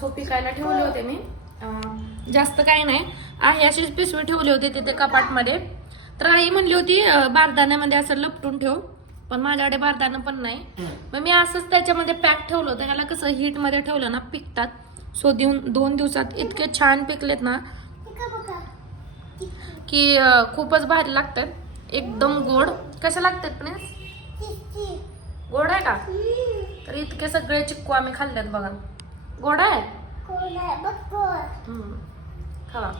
So पिकायला ठेवले होते मी. जास्त काही नाही आहे, अशीच पिशवी ठेवली होती तिथे कपाटमध्ये. तर आई म्हणली होती बारदाण्यामध्ये असं लपटून ठेव, पण माझ्याकडे बारदाणं पण नाही. मग मी असंच त्याच्यामध्ये पॅक ठेवलं होतं. ह्याला कसं हीटमध्ये ठेवलं ना पिकतात. सो 2 दिवसात इतके छान पिकलेत ना की खूपच भारी लागतात. एकदम गोड. कशा लागतात प्रिन्स? गोड आहे का? तर इतके सगळे चिक्कू आम्ही खाल्लेत बघा. गोड आहे. खावा,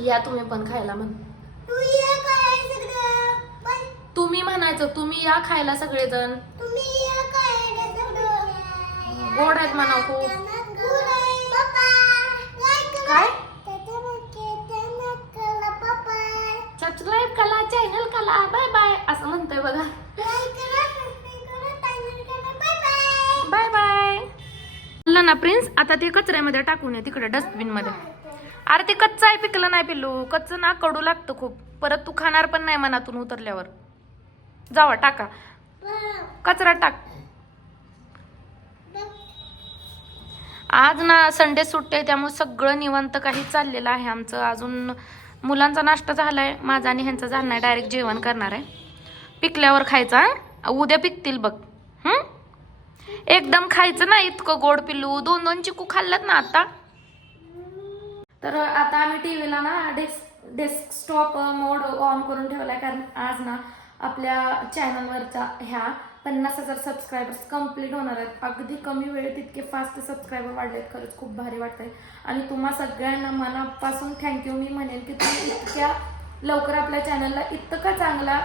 या तुम्ही पण खायला. म्हण तुम्ही म्हणायचं, तुम्ही या खायला सगळेजण. गोड आहेत म्हणा खूप. काय? सबस्क्राईब करा, चॅनल करा, बाय बाय असं म्हणतोय बघा. बाय बाय म्हणलं ना प्रिन्स. आता ते कचऱ्यामध्ये टाकून ये तिकडे डस्टबिन मध्ये. अरे ते कच्चं आहे, पिकलं नाही पिल्लू. कच्चं ना कडू लागतं खूप. परत तू खाणार पण नाही मनातून उतरल्यावर. जावा टाका, कचरा टाक. आज ना संडे सुट्टे, त्यामुळे सगळं निवांत काही चाललेलं आहे आमचं. अजून मुलांचा नाश्ता झालाय, माझा आणि ह्यांचा झाला नाही. डायरेक्ट जेवण करणार आहे. पिकल्यावर खायचा. उद्या पिकतील बघ. एकदम खायचं ना इतकं गोड पिल्लू. 2 चिकू खाल्लात ना आता. तर आता आम्ही टीव्हीला ना डेस्कटॉप मोड ऑन करून ठेवलाय, कारण आज ना आपल्या चॅनलवरचा ह्या 50,000 सबस्क्रायबर्स कंप्लीट होणार आहेत. अगदी कमी वेळेत इतके फास्ट सबस्क्रायबर वाढलेत. खरंच खूप भारी वाटतंय. आणि तुम्हा सगळ्यांना मनापासून थँक्यू मी म्हणेन की तुम्ही इतक्या लवकर आपल्या चॅनलला इतका चांगला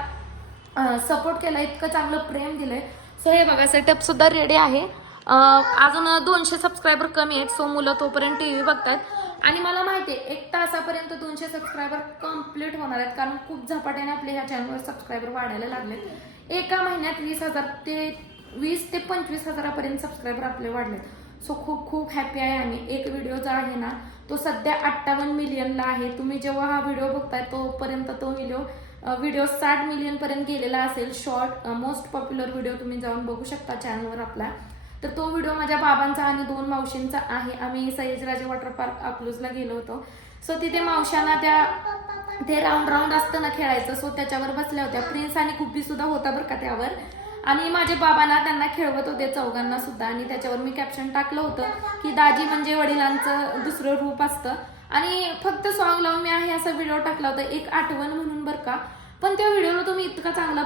सपोर्ट केला, इतकं चांगलं प्रेम दिलंय. सो हे बघा सेटअप सुद्धा रेडी आहे. अजून 200 सबस्क्रायबर कमी आहेत. सो मुलं तोपर्यंत टीव्ही बघतात. आणि मला माहिती आहे 1 तासापर्यंत 200 सबस्क्रायबर कम्प्लीट होणार आहेत, कारण खूप झपाट्याने आपले ह्या चॅनलवर सबस्क्रायबर वाढायला लागलेत. एका महिन्यात 20 ते 25 हजारापर्यंत सबस्क्रायबर आपले वाढलेत. सो खूप खूप हॅपी आहे आम्ही. एक व्हिडिओ जो आहे ना तो सध्या 58 मिलियनला आहे. तुम्ही जेव्हा हा व्हिडिओ बघताय तोपर्यंत तो व्हिडिओ 60 मिलियन पर्यंत गेलेला असेल. शॉर्ट मोस्ट पॉप्युलर व्हिडिओ तुम्ही जाऊन बघू शकता चॅनलवर आपला. तर तो व्हिडिओ माझ्या बाबांचा आणि 2 मावशींचा आहे. आम्ही सयाजीराजे वॉटर पार्क अकलूजला गेलो होतो. सो तिथे मावशांना ते राऊंड असतं ना खेळायचं, सो त्याच्यावर बसल्या होत्या. प्रिन्स आणि गुब्बी सुद्धा होता बरं का त्यावर. आणि माझे बाबांना त्यांना खेळवत होते, चौघांना सुद्धा. आणि त्याच्यावर मी कॅप्शन टाकलं होतं की दाजी म्हणजे वडिलांचं दुसरं रूप असतं. आणि फक्त सॉन्ग लावून मी आहे असा व्हिडिओ टाकला होता, एक आठवण म्हणून बरं का. पण त्या व्हिडिओला तुम्ही इतका चांगला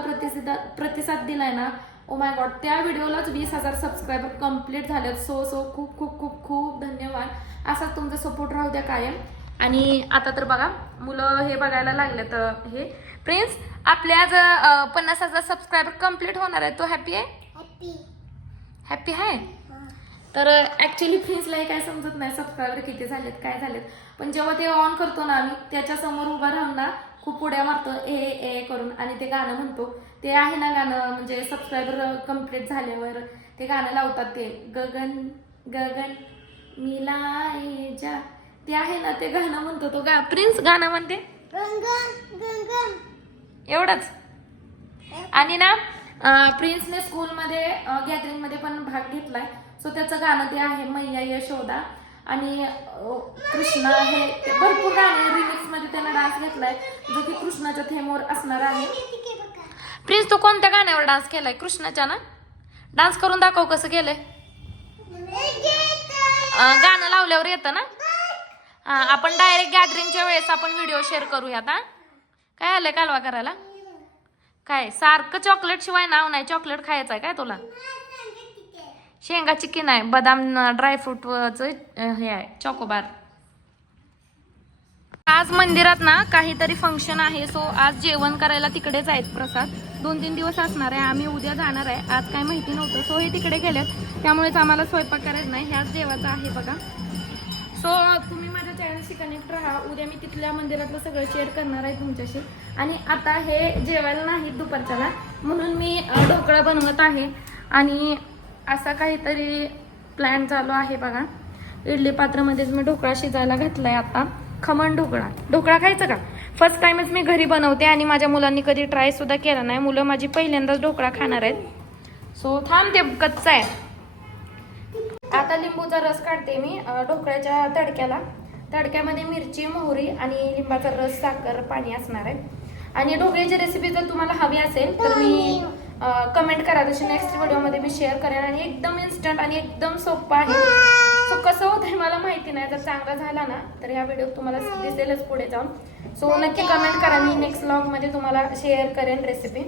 प्रतिसाद दिलाय ना, ओ माय गॉड. त्या व्हिडिओलाच 20,000 सबस्क्रायबर कंप्लीट झालेत. सो खूप खूप खूप खूप धन्यवाद. असाच तुमचा सपोर्ट राहू द्या कायम. आणि आता तर बघा मुलं हे बघायला लागले. तर हे प्रिन्स आपले आज 50,000 सबस्क्रायबर कंप्लीट होणार आहे. तो हॅपी आहे? हॅपी आहे. तर ऍक्च्युली प्रिन्सला हे काय समजत नाही सबस्क्रायबर किती झालेत काय झालेत. पण जेव्हा ते ऑन करतो ना आम्ही, त्याच्या समोर उभा राहून ना खूप उड्या मारतो ए करून. आणि ते गाणं म्हणतो. ते आहे ना गाणं, म्हणजे सबस्क्रायबर कंप्लीट झाल्यावर ते गाणं लावतात. ते गगन गगन मिलाए जा, ते आहे ना ते गाणं म्हणतो. तो प्रिन्स गाणं म्हणते एवढंच. आणि ना प्रिन्सने स्कूलमध्ये गॅदरिंगमध्ये पण भाग घेतलाय. सो त्याचं गाणं ते आहे मैया यशोदा. आणि कृष्णा हे भरपूर गाणे रिमिक्स मध्ये त्याला डान्स घेतलाय, जो की कृष्णाच्या थेमवर असणार आहे. प्रिन्स तू कोणत्या गाण्यावर डान्स केलाय? कृष्णाच्या ना. डान्स करून दाखव कसं केलंय. गाणं लावल्यावर येतं ना. आपण डायरेक्ट गॅदरिंगच्या वेळेस आपण व्हिडिओ शेअर करूयात. काय आलंय कालवा करायला? काय सारखं चॉकलेट शिवाय नाव नाही. चॉकलेट खायचं आहे काय तुला? शेंगा चिक्की नाही, बदाम ड्रायफ्रूटचं हे आहे चॉकोबार. आज मंदिरात ना काहीतरी फंक्शन आहे. सो आज जेवण करायला तिकडेच आहेत प्रसाद. 2-3 दिवस असणार आहे. आम्ही उद्या जाणार आहे. आज काय माहिती नव्हतं. सो हे तिकडे गेलेत, त्यामुळेच आम्हाला स्वयंपाक करायचं नाही. ह्याच जेवायचं आहे बघा. सो तुम्ही माझ्या चॅनलशी कनेक्ट राहा. उद्या मी तिथल्या मंदिरातलं सगळं शेअर करणार आहे तुमच्याशी. आणि आता हे जेवायला नाही दुपारच्याला, म्हणून मी ढोकळा बनवत आहे. आणि असा काहीतरी प्लॅन चालू आहे बघा. इडली पात्रामध्येच मी ढोकळा शिजायला घातलाय आता. खमण ढोकळा खायचं का? फर्स्ट टाइमच मी घरी बनवते आणि माझ्या मुलांनी कधी ट्राय सुद्धा केला नाही. मुलं माझी पहिल्यांदाच ढोकळा खाणार आहेत. सो थांब, ते कच्चा आहे. आता लिंबूचा रस काढते मी ढोकळ्याच्या तडक्याला. तडक्यामध्ये मिरची, मोहरी आणि लिंबाचा रस, साखर, पाणी असणार आहे. आणि ढोकळ्याची रेसिपी जर तुम्हाला हवी असेल तर मी कमेंट करा, तशी नेक्स्ट व्हिडिओमध्ये मी शेअर करेन. आणि एकदम इन्स्टंट आणि एकदम सोपं आहे. सो कसं होतं मला माहिती नाही, जर चांगला झाला ना तर ह्या व्हिडिओ तुम्हाला दिसेलच पुढे जाऊन. सो नक्की कमेंट करा, मी नेक्स्ट व्लॉगमध्ये तुम्हाला शेअर करेन रेसिपी.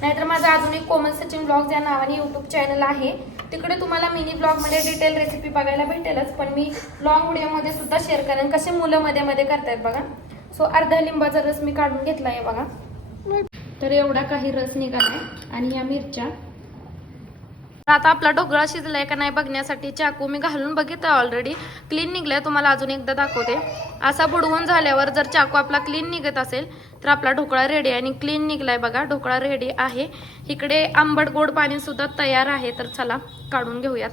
नाहीतर माझा अजून एक कोमल सचिन ब्लॉग्स या नावाने यूट्यूब चॅनल आहे, तिकडे तुम्हाला मिनी ब्लॉगमध्ये डिटेल रेसिपी बघायला भेटेलच, पण मी लॉंग व्हिडिओमध्ये सुद्धा शेअर करेन कसे मुलं मध्ये मध्ये करतायत बघा. सो अर्धा लिंबाचा रस मी काढून घेतला आहे बघा. तर एवढा काही रस निघालाय. आणि या मिरच्या. आता आपला ढोकळा शिजलाय का नाही बघण्यासाठी चाकू मी घालून बघितलं, ऑलरेडी क्लीन निघलाय. तुम्हाला अजून एकदा दाखवते. असा बुडवून झाल्यावर जर चाकू आपला क्लीन निघत असेल तर आपला ढोकळा रेडी आहे. आणि क्लीन निघलाय बघा, ढोकळा रेडी आहे. इकडे आंबट गोड पाणी सुद्धा तयार आहे. तर चला काढून घेऊयात.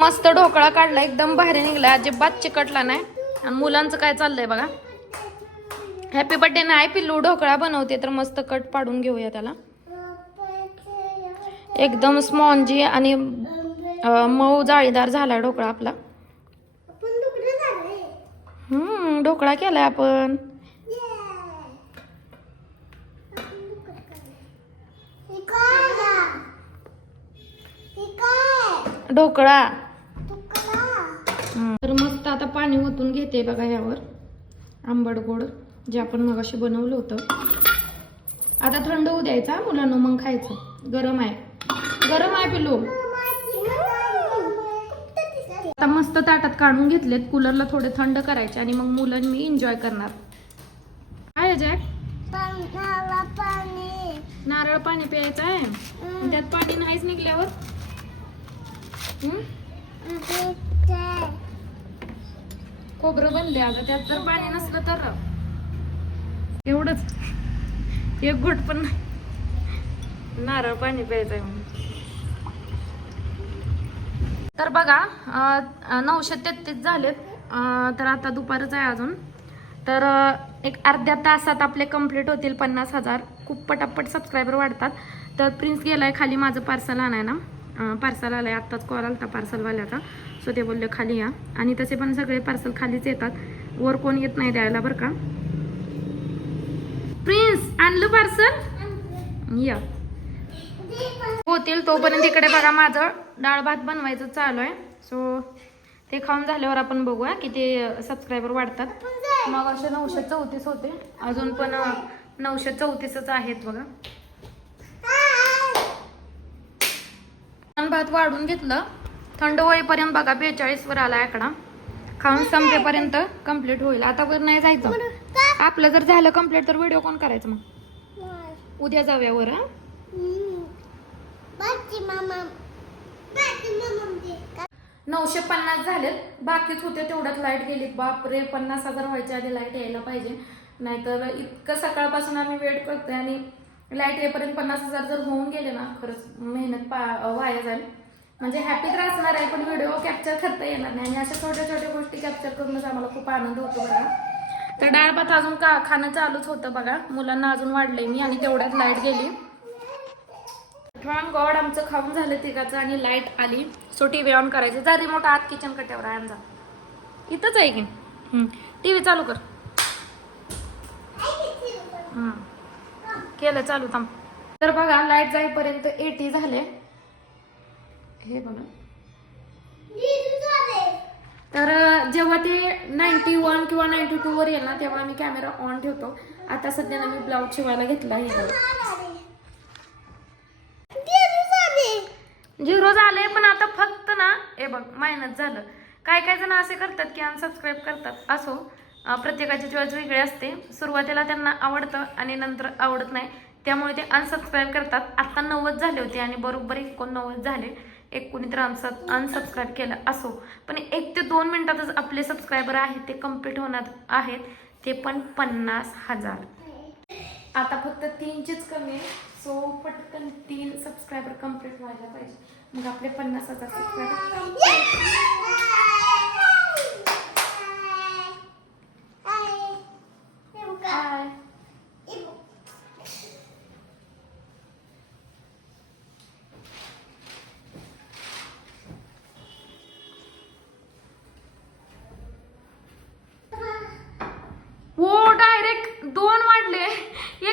मस्त ढोकळा काढला, एकदम भारी निघलाय, अजिबात चिकटला नाही. आणि मुलांचं काय चाललंय बघा. हॅपी बर्थडे नाही पिल्लू, ढोकळा बनवते तर मस्त कट पाडून घेऊया त्याला. एकदम स्पॉन्जी आणि मऊ जाळीदार झालाय ढोकळा आपला. ढोकळा केलाय आपण. ढोकळा. तर मस्त आता पाणी ओतून घेते बघा यावर, आंबट गोड जे आपण मगाशी बनवलं होतं. आता थंड होऊ द्यायचा मुलांना, मग खायचं. गरम आहे, गरम आहे पिल्लू. आता मस्त ताटात काढून घेतलेत, कूलरला थोडे थंड करायचे आणि मग मुलं मी एन्जॉय करणार. काय आहे जॅक? नारळ पाणी प्यायचं आहे. त्यात पाणी नाहीच निघल्यावर खोबरं बनले. आता त्यात जर पाणी नसलं तर एवढंच, एक घोट पण नाही. नारळ पाणी प्यायचंय म्हणून. तर बघा 933 झालेत. तर आता दुपारच आहे अजून. तर एक अर्ध्या तासात आपले कंप्लीट होतील 50,000. खूप पटापट सबस्क्रायबर वाढतात. तर प्रिन्स गेलाय खाली माझं पार्सल आणायला. पार्सल आलाय, आत्ताच कॉल आलता पार्सलवाल्याचा. सो ते बोलले खाली या. आणि तसे पण सगळे पार्सल खालीच येतात, वर कोण येत नाही द्यायला बरं का. प्रिन्स आणलं पार्सल, या होतील तोपर्यंत. इकडे बघा माझं डाळ भात बनवायचं चालू आहे. सो ते खाऊन झाल्यावर आपण बघूया किती सबस्क्रायबर वाढतात. मग असे 934 होते, अजून पण 934च आहेत बघा. भात वाढून घेतलं, थंड होईपर्यंत बघा 42 वर आला आकडा. खाऊन संपेपर्यंत कंप्लीट होईल. आता वर नाही जायचं. आपलं जर झालं कंप्लीट तर व्हिडिओ कोण करायचं मग? उद्या जाऊया वर. 950 झालेत, बाकीच होते तेवढ्यात लाईट गेली. बापरे, 50,000 व्हायच्या आधी लाईट यायला पाहिजे, नाहीतर इतकं सकाळपासून आम्ही वेट करतोय आणि लाईट येईपर्यंत 50,000 जर होऊन गेले ना, खरंच मेहनत वाया जाईल. म्हणजे हॅपी तर असणार आहे, पण व्हिडिओ कॅप्चर करता येणार नाही. आणि अशा छोट्या छोट्या गोष्टी कॅप्चर करूनच आम्हाला खूप आनंद होतो बघा. तर डाळ भात अजून खाणं चालूच होतं बघा. मुलांना अजून वाढलंय मी, आणि तेवढ्यात लाईट गेली. थँक गॉड आमचं खाऊन झालं तिघाचं आणि लाईट आली. सो टीव्ही ऑन करायचं. जा रिमोट आत किचन कट्यावर आहे आमचा, इथंच आहे की. टीव्ही चालू कर. केलं चालू, थांब. तर बघा लाईट जाईपर्यंत 80 झाले. हे बघा, तर जेव्हा ते 91 किंवा 92 वर येईल ना, तेव्हा आम्ही कॅमेरा ऑन ठेवतो. आता सध्याला मी ब्लाऊज शिवायला घेतला आहे. 0 झाले, पण आता फक्त ना हे बघ मायनस झालं. काय काय जण असे करतात की अनसबस्क्राईब करतात. असो, प्रत्येकाची चॉईस वेगळी असते. सुरुवातीला त्यांना आवडतं आणि नंतर आवडत नाही, त्यामुळे ते अनसबस्क्राईब करतात. आता 90 झाले होते आणि बरोबर 89 झाले. एक कोणीतरी अनसबस्क्राईब केलं. असो, पण 1 ते 2 मिनिटातच आपले सबस्क्रायबर आहेत ते कम्प्लीट होणार आहेत, ते पण 50,000. आता फक्त 3चीच कमी आहे. सो पटकन 3 सबस्क्रायबर कम्प्लीट व्हायला पाहिजे, मग आपले 50,000 सबस्क्रायबर.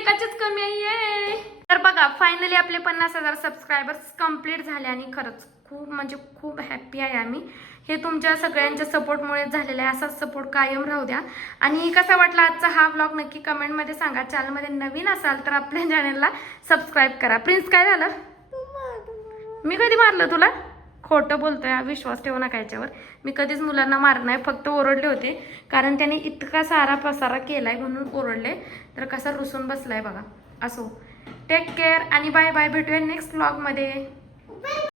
एकाचीच कमी आहे. तर बघा फायनली आपले 50,000 सबस्क्रायबर्स कंप्लीट झाले आणि खरंच खूप म्हणजे खूप हॅप्पी आहे आम्ही. हे तुमच्या सगळ्यांच्या सपोर्टमुळे झालेलं आहे. असाच सपोर्ट कायम राहू द्या. आणि कसा वाटला आजचा हा व्लॉग नक्की कमेंटमध्ये सांगा. चॅनलमध्ये नवीन असाल तर आपल्या चॅनलला सबस्क्राईब करा. प्रिन्स काय झालं? मी कधी मारलं तुला? खोटं बोलतोय, विश्वास ठेवू नका याच्यावर. मी कधीच मुलांना मारत नाही, फक्त ओरडले होते कारण त्याने इतका सारा पसारा केलाय म्हणून ओरडले. तर कसा रुसून बसलाय बघा. असो, टेक केअर आणि बाय बाय. भेटूया नेक्स्ट व्लॉगमध्ये.